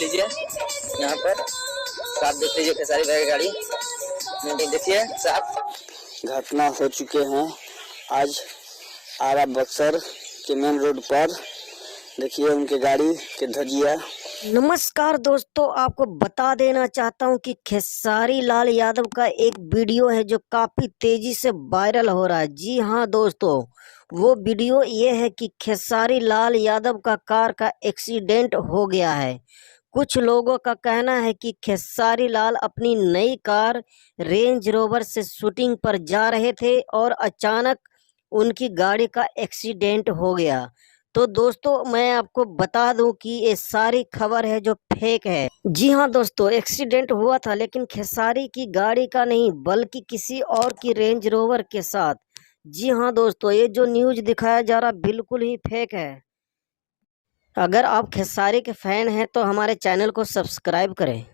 देख लीजिए यहाँ पर, साफ देख लीजिए खेसारी भाई की गाड़ी, देखिए साफ। घटना हो चुके हैं आज आरा बक्सर के मेन रोड पर, देखिए उनके गाड़ी के धजिया। नमस्कार दोस्तों, आपको बता देना चाहता हूं कि खेसारी लाल यादव का एक वीडियो है जो काफी तेजी से वायरल हो रहा है। जी हां दोस्तों, वो वीडियो ये है कि खेसारी लाल यादव का कार का एक्सीडेंट हो गया है। कुछ लोगों का कहना है कि खेसारी लाल अपनी नई कार रेंज रोवर से शूटिंग पर जा रहे थे और अचानक उनकी गाड़ी का एक्सीडेंट हो गया। तो दोस्तों, मैं आपको बता दूं कि ये सारी खबर है जो फेक है। जी हाँ दोस्तों, एक्सीडेंट हुआ था लेकिन खेसारी की गाड़ी का नहीं बल्कि किसी और की रेंज रोवर के साथ। जी हाँ दोस्तों, ये जो न्यूज दिखाया जा रहा बिल्कुल ही फेक है। अगर आप खेसारी के फैन हैं तो हमारे चैनल को सब्सक्राइब करें।